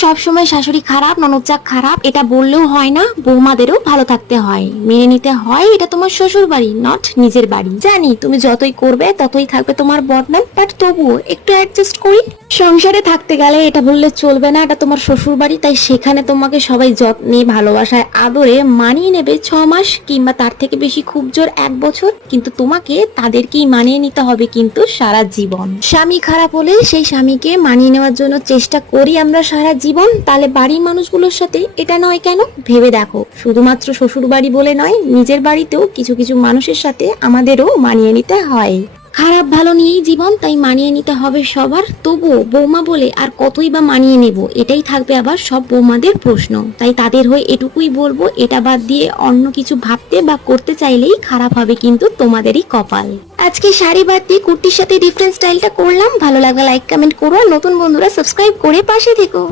সব সময় শাশুড়ি খারাপ, ননদ খারাপ এটা বললেও হয় না, বৌমাদেরও ভালো থাকতে হয়, মেনে নিতে হয় এটা তোমার শ্বশুর বাড়ি, নট নিজের বাড়ি। জানি তুমি যতই করবে ততই থাকবে তোমার বদনাম, বাট তবুও একটু অ্যাডজাস্ট করি। সংসারে থাকতে গেলে এটা বললে চলবে না, এটা তোমার শ্বশুর বাড়ি, তাই সেখানে তোমাকে সবাই যত্নে ভালোবাসায় আদরে মানিয়ে নেবে 6 মাস কিংবা তার থেকে বেশি, খুব জোর 1 বছর, কিন্তু তোমাকে তাদেরকেই মানিয়ে নিতে হবে কিন্তু সারা জীবন। স্বামী খারাপ হলে সেই স্বামীকে মানিয়ে নেওয়ার জন্য চেষ্টা করি আমরা সারা জীবন, তাহলে বাড়ির মানুষগুলোর সাথে এটা নয় কেন? ভেবে দেখো, শুধুমাত্র শ্বশুর বাড়ি বলে নয়, নিজের বাড়িতেও কিছু কিছু মানুষের সাথে আমাদেরও মানিয়ে নিতে হয়। খারাপ ভালো নিয়েই জীবন, তাই মানিয়ে নিতে হবে সবার। তবুও বৌমা বলে আর কতই বা মানিয়ে নেব, এটাই থাকবে আবার সব বৌমাদের প্রশ্ন। তাই তাদের হয়ে এটুকুই বলবো, এটা বাদ দিয়ে অন্য কিছু ভাবতে বা করতে চাইলেই খারাপ হবে কিন্তু তোমাদেরই কপাল। আজকে শাড়ি বাদ দিয়ে কুর্তির সাথে ডিফারেন্ট স্টাইলটা করলাম। ভালো লাগলে লাইক কমেন্ট করো, আর নতুন বন্ধুরা সাবস্ক্রাইব করে পাশে থেকো।